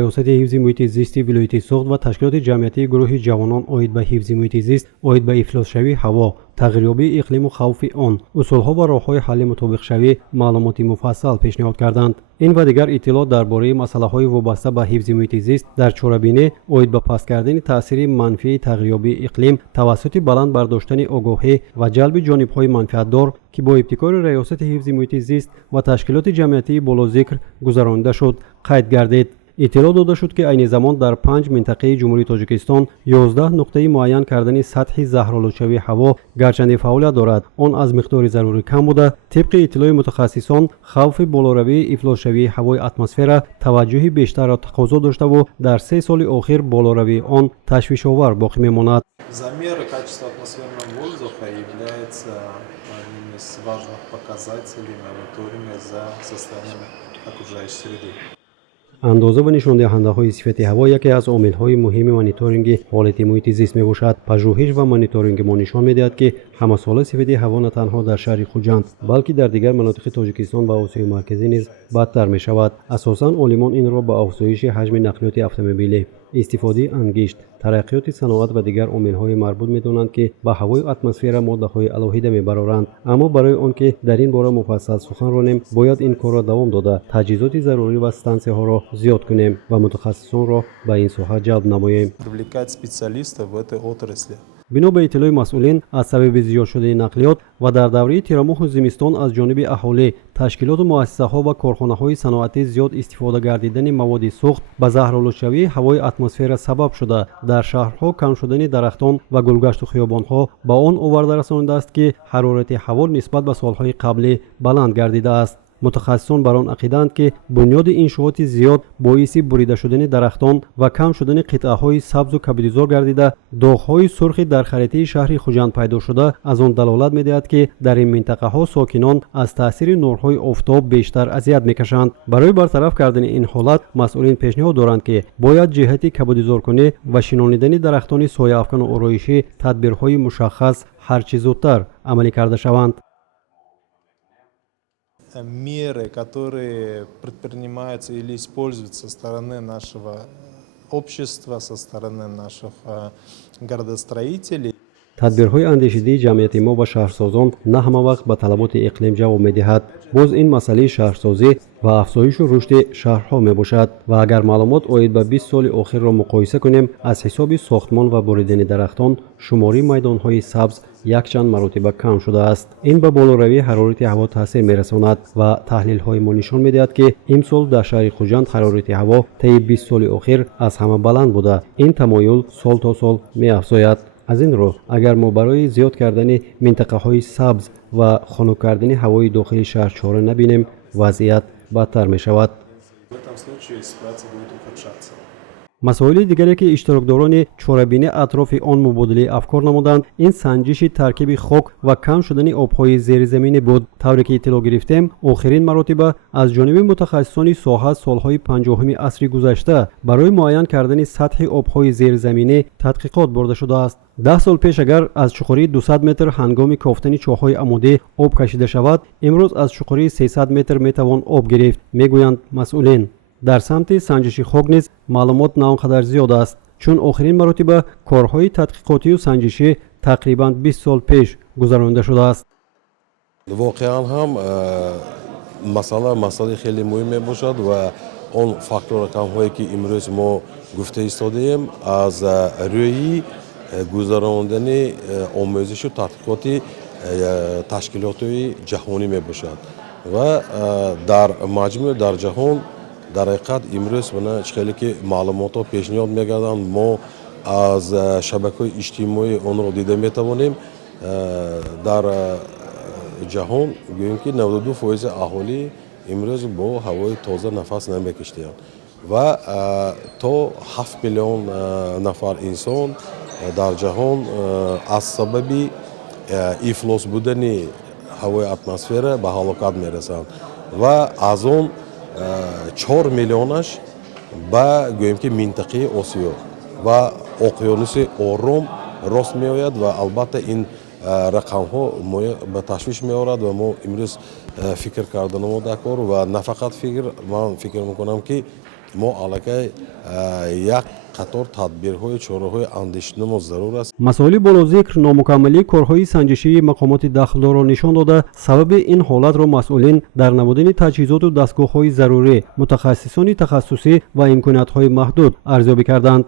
риёсати ҳифзи муҳити зисти вилояти суғд ва ташкилоти ҷамъиятии гурӯҳи ҷавонон оид ба ҳифзи муҳити зист, оид ба ифлосшавии ҳаво, тағйирёбии иқлиму хавфи он, усулҳо ва роҳҳои ҳалли мутобиқшавӣ маълумоти муфассал пешниҳод карданд. ин ва дигар иттилоъ дар бораи масъалаҳои вобаста ба ҳифзи муҳити зист дар чорабинӣ оид ба паст кардани таъсири манфии тағйирёбии иқлим тавассути баланд бардоштани огоҳӣ ва ҷалби ҷонибҳои манфиатдор ки бо ибтикори риёсати ҳифзи муҳити зист ва ташкилоти ҷамъиятии болозикр гузаронида шуд, қайд гардид. иттилоъ дода шуд ки айни замон дар 5 минтақаи ҷумҳурии тоҷикистон 11 нуқтаи муайян кардани сатҳи заҳролудшавии ҳаво гарчанде фаъолият дорад, он аз миқдори зарурӣ кам буда, тибқи иттилоъи мутахассисон хавфи болоравии ифлосшавии ҳавои атмосфера таваҷҷӯҳи бештарро тақозо доштаву дар 3 соли охир болоравии он ташвишовар боқӣ мемонад. Замеры качества атмосферного воздуха является одним из важных показателей мониторинга за состоянием окружающей среды. андоза ва нишондиҳандаҳои сифати ҳаво яке аз омилҳои муҳими мониторинги ҳолати муҳити зист мебошад. пажӯҳиш ва мониторинги мо нишон медиҳад ки ҳамасола сифати ҳаво на танҳо дар шаҳри хуҷанд, балки дар дигар манотиқи тоҷикистон ва осиёи марказӣ низ бадтар мешавад. асосан олимон инро ба афзоиши ҳаҷми нақлиёти автомобилӣ, истифодаи ангишт, тараққиёти саноат ва дигар омилҳои марбут медонанд ки ба ҳавои атмосфера моддаҳои алоҳида мебароранд. аммо барои он ки дар ин бора муфассал сухан ронем, бояд ин корро давом дода, таҷҳизоти зарурӣ ва стансияҳоро зиёд кунем ва мутахассисонро ба ин соҳа ҷалб намоем. Привлекать специалистов в этой отрасли. бино ба иттилои масъулин, аз сабаби зиёд шудаи нақлиёт ва дар давраи тирамоҳу зимистон аз ҷониби аҳолӣ, ташкилоту муассисаҳо ва корхонаҳои саноатӣ зиёд истифода гардидани маводи суғд ба заҳролудшавии ҳавои атмосфера сабаб шуда, дар шаҳрҳо кам шудани дарахтон ва гулгашту хиёбонҳо ба он оварда расонидааст ки ҳарорати ҳаво нисбат ба солҳои қаблӣ баланд гардидааст. мутахассисон бар он ақидаанд ки бунёди иншооти зиёд боиси бурида шудани дарахтон ва кам шудани қитъаҳои сабзу кабудизор гардида, доғҳои сурхи дар харитаи шаҳри хуҷанд пайдо шуда аз он далолат медиҳад ки дар ин минтақаҳо сокинон аз таъсири нурҳои офтоб бештар азият мекашанд. барои бартараф кардани ин ҳолат, масъулин пешниҳод доранд ки бояд ҷиҳати кабудизоркунӣ ва шинонидани дарахтони сояафкану ороишӣ тадбирҳои мушаххас ҳарчи зудтар амалӣ карда шаванд. Меры, которые предпринимаются или используются со стороны нашего общества, со стороны наших градостроителей. тадбирҳои андешидаи ҷамъияти мо ва шаҳрсозон на ҳама вақт ба талаботи иқлим ҷавоб медиҳад. боз ин масъалаи шаҳрсозӣ ва афзоишу рушди шаҳрҳо мебошад ва агар маълумот оид ба 20 соли охирро муқоиса кунем, аз ҳисоби сохтмон ва буридани дарахтон шумори майдонҳои сабз якчанд маротиба кам шудааст. ин ба болоравии ҳарорати ҳаво таъсир мерасонад ва таҳлилҳои мо нишон медиҳад ки имсол дар шаҳри хуҷанд ҳарорати ҳаво таи 20 соли охир аз ҳама баланд буда, ин тамоюл сол то сол меафзояд. аз ин роҳ, агар мо барои зиёд кардани минтақаҳои сабз ва хунук кардани ҳавои дохили шаҳр чора набинем, вазъият бадтар мешавад. В этом случае ситуация будет ухудшаться. масоили дигаре ки иштирокдорони чорабинӣ атрофи он мубодилаи афкор намуданд, ин санҷиши таркиби хок ва кам шудани обҳои зеризаминӣ буд. тавре ки иттилоъ гирифтем, охирин маротиба аз ҷониби мутахассисони соҳа солҳои 50-уми асри гузашта барои муайян кардани сатҳи обҳои зеризаминӣ тадқиқот бурда шудааст. 10 сол пеш агар аз чуқурии 200 метр ҳангоми кофтани чоҳҳои амудӣ об кашида шавад, имрӯз аз чуқурии 300 метр метавон об гирифт, мегӯянд масъулин. дар самти санҷиши хок низ маълумот на он қадар зиёд аст, чун охирин маротиба корҳои тадқиқотию санҷишӣ тақрибан 20 сол пеш гузаронида шудааст. воқеан ҳам масъалаи хеле муҳим мебошад ва он фактор рақамҳое ки имрӯз мо гуфта истодаем аз рӯи гузарондани омӯзишу тадқиқоти ташкилотҳои ҷаҳонӣ мебошад ва дар маҷмӯъ дар ҷаҳон дар ҳақиқат имрӯз хеле ки маълумотҳо пешниҳод мегарданд, мо аз шабакаҳои иҷтимоӣ онро дида метавонем. дар ҷаҳон гӯем ки 92% аҳолӣ имрӯз бо ҳавои тоза нафас намекашиданд ва то 7 миллион нафар инсон дар ҷаҳон аз сабаби ифлос будани ҳавои атмосфера ба ҳалокат мерасанд ва аз он 4 миллионаш ба гӯем ки минтақаи осиё ва оқёнуси ором рост меояд ва албатта ин рақамҳо ба ташвиш меорад ва мо имрӯз фикр карда намода кор ва на фақат фикр, ман фикр мекунам ки мо аллакай як қатор тадбирҳои чораҳои андешидамо зарур аст. масоили болозикр номукаммалии корҳои санҷишии мақомоти дахлдорро нишон дода сабаби ин ҳолатро масъулин дар намудани таҷҳизоту дастгоҳҳои зарурӣ, мутахассисони тахассусӣ ва имкониятҳои маҳдуд арзёбӣ карданд.